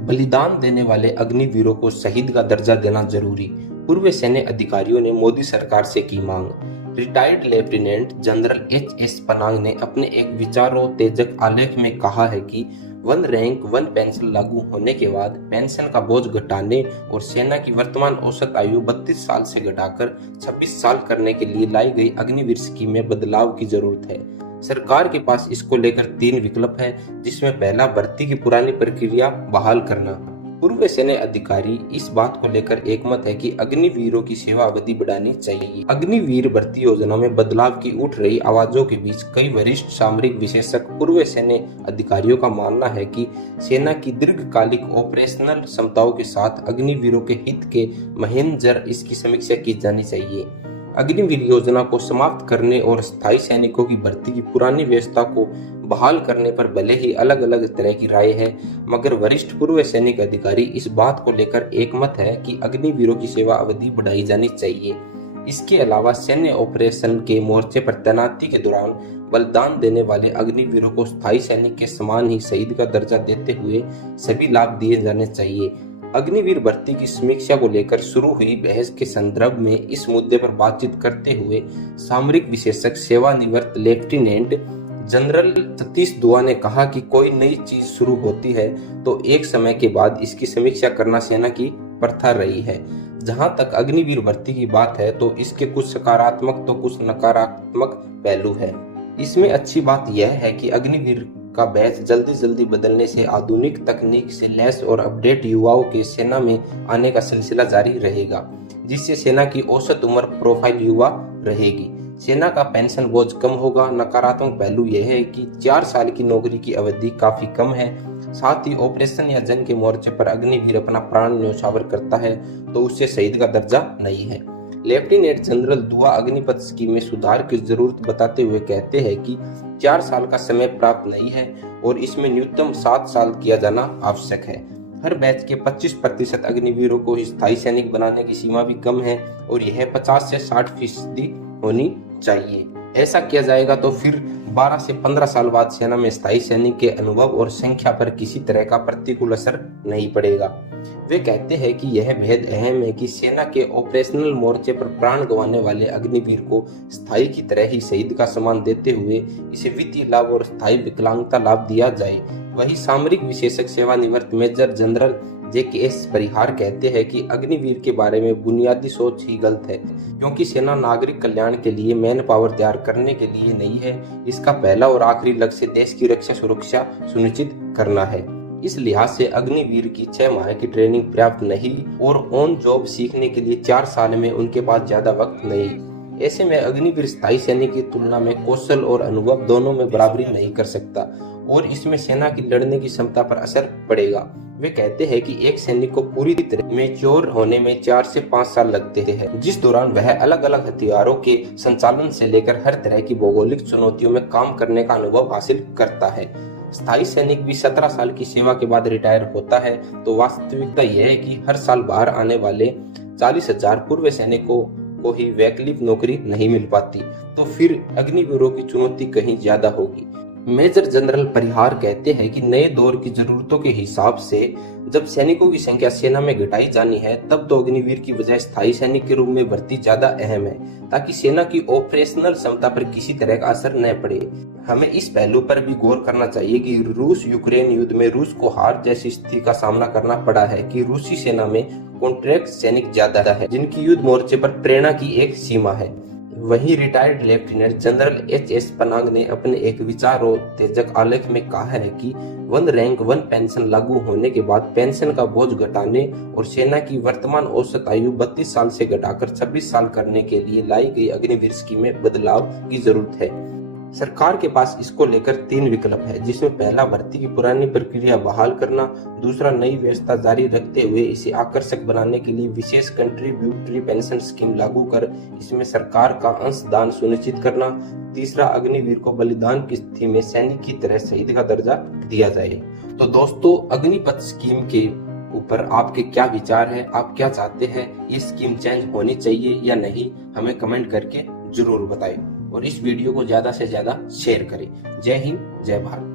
बलिदान देने वाले अग्निवीरों को शहीद का दर्जा देना जरूरी। पूर्व सैन्य अधिकारियों ने मोदी सरकार से की मांग। Retired lieutenant general HS. Panag ने अपने एक विचारोत्तेजक आलेख में कहा है कि वन रैंक वन पेंशन लागू होने के बाद पेंशन का बोझ घटाने और सेना की वर्तमान औसत आयु 32 साल से घटाकर 26 साल करने के लिए लाई गई अग्निवीर स्कीम में बदलाव की जरूरत है। सरकार के पास इसको लेकर 3 विकल्प है, जिसमें पहला भर्ती की पुरानी प्रक्रिया बहाल करना। पूर्व सैन्य अधिकारी इस बात को लेकर एकमत है कि अग्निवीरों की सेवा अवधि बढ़ानी चाहिए। अग्निवीर भर्ती योजना में बदलाव की उठ रही आवाजों के बीच कई वरिष्ठ सामरिक विशेषज्ञ पूर्व सैन्य अधिकारियों का मानना है कि सेना की दीर्घकालिक ऑपरेशनल क्षमताओं के साथ अग्निवीरों के हित के मद्देनजर इसकी समीक्षा की जानी चाहिए। अग्निवीर योजना को समाप्त करने और स्थायी सैनिकों की भर्ती की पुरानी व्यवस्था को बहाल करने पर भले ही अलग अलग तरह की राय है, मगर वरिष्ठ पूर्व सैनिक अधिकारी इस बात को लेकर एकमत है कि अग्निवीरों की सेवा अवधि बढ़ाई जानी चाहिए। इसके अलावा सैन्य ऑपरेशन के मोर्चे पर तैनाती के दौरान बलिदान देने वाले अग्निवीरों को स्थायी सैनिक के समान ही शहीद का दर्जा देते हुए सभी लाभ दिए जाने चाहिए। अग्निवीर भर्ती की समीक्षा को लेकर शुरू हुई बहस के संदर्भ में इस मुद्दे पर बातचीत करते हुए सामरिक विशेषज्ञ सेवानिवृत्त लेफ्टिनेंट जनरल सतीश दुआ ने कहा कि कोई नई चीज शुरू होती है तो एक समय के बाद इसकी समीक्षा करना सेना की प्रथा रही है। जहां तक अग्निवीर भर्ती की बात है तो इसके कुछ सकारात्मक तो कुछ नकारात्मक पहलू है। इसमें अच्छी बात यह है कि अग्निवीर का बैच जल्दी बदलने से आधुनिक तकनीक से लैस और अपडेट युवाओं के सेना में आने का सिलसिला जारी रहेगा, जिससे सेना की औसत उम्र प्रोफाइल युवा रहेगी। सेना का पेंशन बोझ कम होगा। नकारात्मक पहलू यह है कि 4 साल की नौकरी की अवधि काफी कम है। साथ ही ऑपरेशन या जंग के मोर्चे पर अग्निवीर अपना प्राण न्यौछावर करता है तो उससे शहीद का दर्जा नहीं है। लेफ्टिनेंट जनरल दुआ अग्निपथ स्कीम में सुधार की जरूरत बताते हुए कहते हैं कि 4 साल का समय प्राप्त नहीं है और इसमें न्यूनतम 7 साल किया जाना आवश्यक है। हर बैच के 25% अग्निवीरों को स्थायी सैनिक बनाने की सीमा भी कम है और यह 50 से 60% होनी चाहिए। ऐसा किया जाएगा तो फिर 12 से 15 साल बाद सेना में स्थायी सैनिक के अनुभव और संख्या पर किसी तरह का प्रतिकूल असर नहीं पड़ेगा। वे कहते हैं कि यह बेहद अहम है कि सेना के ऑपरेशनल मोर्चे पर प्राण गंवाने वाले अग्निवीर को स्थायी की तरह ही शहीद का सम्मान देते हुए इसे वित्तीय लाभ और स्थायी विकलांगता लाभ दिया जाए। वही सामरिक विशेषज्ञ सेवानिवृत्त मेजर जनरल जे.के.एस. परिहार कहते हैं कि अग्निवीर के बारे में बुनियादी सोच ही गलत है, क्योंकि सेना नागरिक कल्याण के लिए मैन पावर तैयार करने के लिए नहीं है। इसका पहला और आखिरी लक्ष्य देश की रक्षा सुरक्षा सुनिश्चित करना है। इस लिहाज से अग्निवीर की 6 माह की ट्रेनिंग पर्याप्त नहीं और ऑन जॉब सीखने के लिए 4 साल में उनके पास ज्यादा वक्त नहीं। ऐसे में अग्निवीर स्थायी सैनिक की तुलना में कौशल और अनुभव दोनों में बराबरी नहीं कर सकता और इसमें सेना की लड़ने की क्षमता पर असर पड़ेगा। वे कहते हैं कि एक सैनिक को पूरी तरह मैच्योर होने में 4 से 5 साल लगते हैं, जिस दौरान वह अलग अलग हथियारों के संचालन से लेकर हर तरह की भौगोलिक चुनौतियों में काम करने का अनुभव हासिल करता है। स्थायी सैनिक भी 17 साल की सेवा के बाद रिटायर होता है, तो वास्तविकता यह है कि हर साल बाहर आने वाले 40,000 पूर्व सैनिकों को ही वैकल्पिक नौकरी नहीं मिल पाती, तो फिर अग्निवीरों की चुनौती कहीं ज्यादा होगी। मेजर जनरल परिहार कहते हैं कि नए दौर की जरूरतों के हिसाब से जब सैनिकों की संख्या सेना में घटाई जानी है तब तो अग्निवीर की बजाय स्थायी सैनिक के रूप में भर्ती ज्यादा अहम है, ताकि सेना की ऑपरेशनल क्षमता पर किसी तरह का असर न पड़े। हमें इस पहलू पर भी गौर करना चाहिए कि रूस यूक्रेन युद्ध में रूस को हार जैसी स्थिति का सामना करना पड़ा है कि रूसी सेना में कॉन्ट्रैक्ट सैनिक ज्यादा है, जिनकी युद्ध मोर्चे पर प्रेरणा की एक सीमा है। वहीं retired lieutenant general HS. Panag ने अपने एक विचारोत्तेजक आलेख में कहा है कि वन रैंक वन पेंशन लागू होने के बाद पेंशन का बोझ घटाने और सेना की वर्तमान औसत आयु 32 साल से घटाकर 26 साल करने के लिए लाई गई अग्निवीर स्कीम में बदलाव की जरूरत है। सरकार के पास इसको लेकर 3 विकल्प है, जिसमें पहला भर्ती की पुरानी प्रक्रिया बहाल करना, दूसरा नई व्यवस्था जारी रखते हुए इसे आकर्षक बनाने के लिए विशेष कंट्रीब्यूटरी पेंशन स्कीम लागू कर इसमें सरकार का अंशदान सुनिश्चित करना, तीसरा अग्निवीर को बलिदान की स्थिति में सैनिक की तरह शहीद का दर्जा दिया जाए। तो दोस्तों, अग्निपथ स्कीम के ऊपर आपके क्या विचार है? आप क्या चाहते हैं? ये स्कीम चेंज होनी चाहिए या नहीं? हमें कमेंट करके जरूर बताएं और इस वीडियो को ज्यादा से ज्यादा शेयर करें। जय हिंद, जय भारत।